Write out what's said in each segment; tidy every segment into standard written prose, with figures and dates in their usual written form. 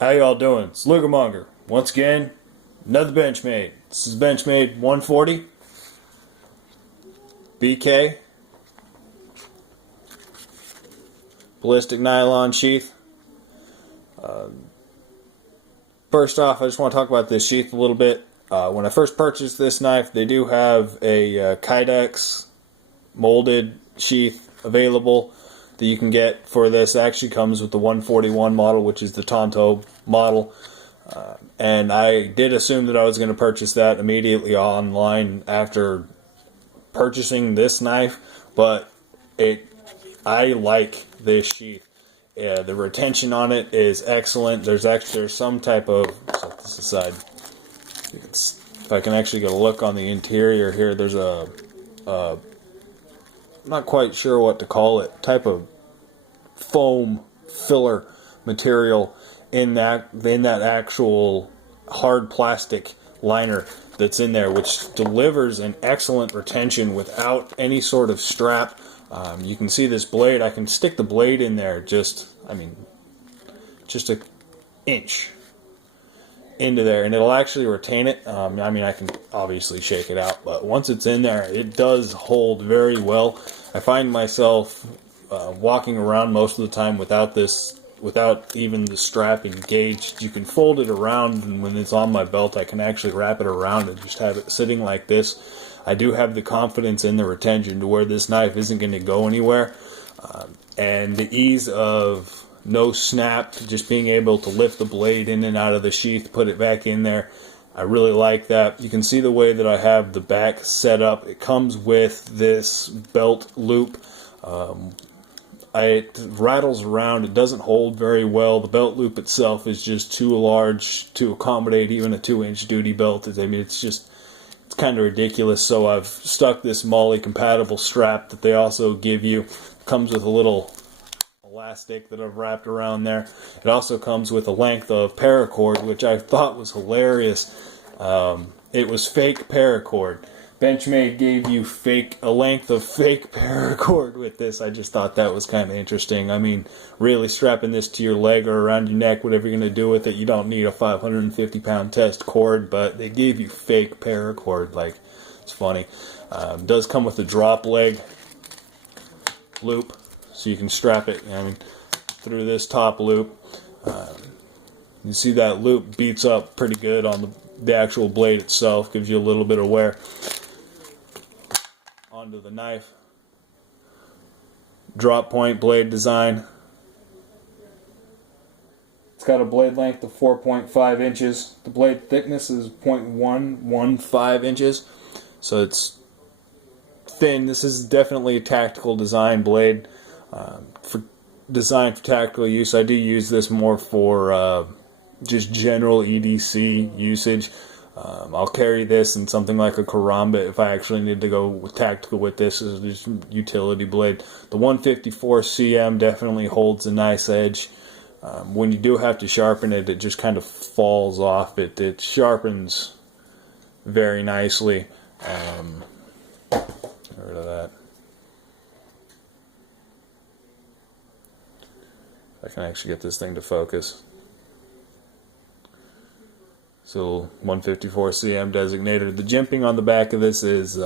How y'all doing? It's Lugermonger. Once again, another Benchmade. This is Benchmade 140 BK ballistic nylon sheath. First off, I just want to talk about this sheath a little bit. When I first purchased this knife, they do have a Kydex molded sheath available that you can get for this. It actually comes with the 141 model, which is the Tonto model. And I did assume that I was going to purchase that immediately online after purchasing this knife, but I like this sheath. Yeah, the retention on it is excellent. There's some type of, set this aside. If I can actually get a look on the interior here, there's I'm not quite sure what to call it, type of foam filler material in that actual hard plastic liner that's in there, which delivers an excellent retention without any sort of strap. You can see this blade. I can stick the blade in there just an inch into there, and it'll actually retain it. I can obviously shake it out, but once it's in there, it does hold very well. I find myself walking around most of the time without even the strap engaged. You can fold it around, and when it's on my belt, I can actually wrap it around and just have it sitting like this. I do have the confidence in the retention to where this knife isn't going to go anywhere, and the ease of no snap, just being able to lift the blade in and out of the sheath, put it back in there. I really like that. You can see the way that I have the back set up. It comes with this belt loop. It rattles around. It doesn't hold very well. The belt loop itself is just too large to accommodate even a 2-inch duty belt. It's kind of ridiculous. So I've stuck this MOLLE compatible strap that they also give you. It comes with a little elastic that I've wrapped around there. It also comes with a length of paracord, which I thought was hilarious. It was fake paracord. Benchmade gave you a length of fake paracord with this. I just thought that was kind of interesting. I mean, really strapping this to your leg or around your neck, whatever you're going to do with it, you don't need a 550-pound test cord, but they gave you fake paracord. Like, it's funny. It does come with a drop leg loop, so you can strap it through this top loop. You see that loop beats up pretty good on the actual blade itself, gives you a little bit of wear onto the knife. Drop point blade design. It's got a blade length of 4.5 inches. The blade thickness is 0.115 inches, so it's thin. This is definitely a tactical design blade. Designed for tactical use. I do use this more for just general EDC usage. I'll carry this in something like a karambit if I actually need to go tactical with this as just utility blade. The 154 cm definitely holds a nice edge. When you do have to sharpen it, it just kind of falls off. It sharpens very nicely. Get rid of that. I can actually get this thing to focus. So 154 cm designated. The jimping on the back of this is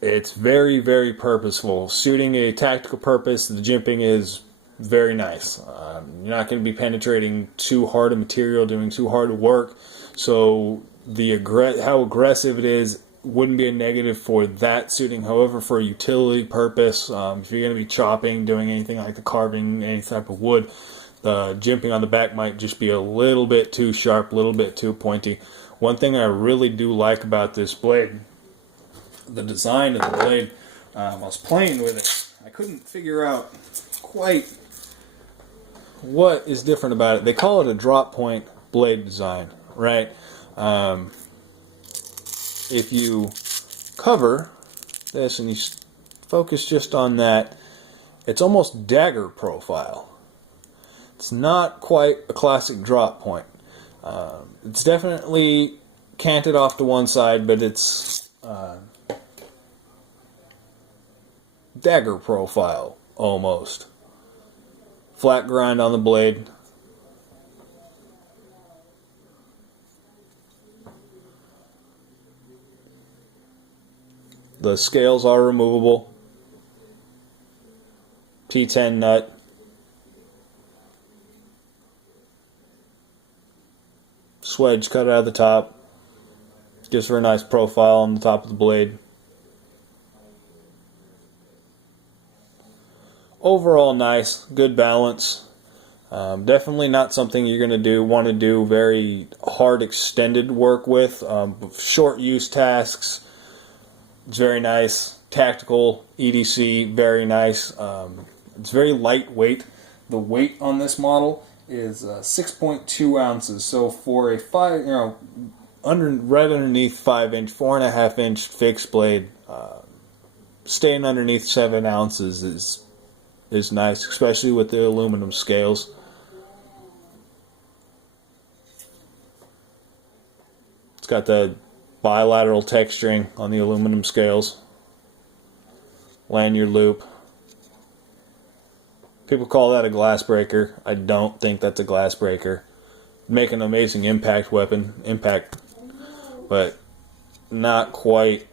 it's very, very purposeful. Suiting a tactical purpose, the jimping is very nice. You're not going to be penetrating too hard a material, doing too hard work. So how aggressive it is wouldn't be a negative for that suiting. However, for a utility purpose, if you're going to be chopping, doing anything like the carving, any type of wood, the jimping on the back might just be a little bit too sharp, a little bit too pointy. One thing I really do like about this blade, the design of the blade, I was playing with it. I couldn't figure out quite what is different about it. They call it a drop point blade design, right? If you cover this and you focus just on that, it's almost dagger profile. It's not quite a classic drop point. It's definitely canted off to one side, but it's dagger profile almost. Flat grind on the blade. The scales are removable. P10 nut. Swedge cut out of the top. Gives her a nice profile on the top of the blade. Overall nice, good balance. Definitely not something you're going to want to do very hard extended work with. Short use tasks, it's very nice. Tactical, EDC, very nice. It's very lightweight. The weight on this model is 6.2 ounces. So for a right underneath 5-inch, 4.5-inch fixed blade, staying underneath 7 ounces is nice, especially with the aluminum scales. It's got the bilateral texturing on the aluminum scales. Lanyard loop. People call that a glass breaker. I don't think that's a glass breaker. Make an amazing impact weapon, but not quite.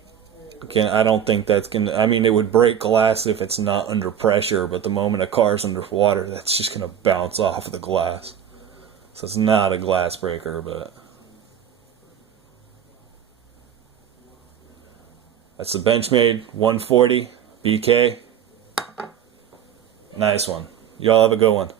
Again, I don't think that's gonna. I mean, it would break glass if it's not under pressure, but the moment a car's under water, that's just gonna bounce off the glass. So it's not a glass breaker, but that's the Benchmade 140 BK. Nice one. Y'all have a good one.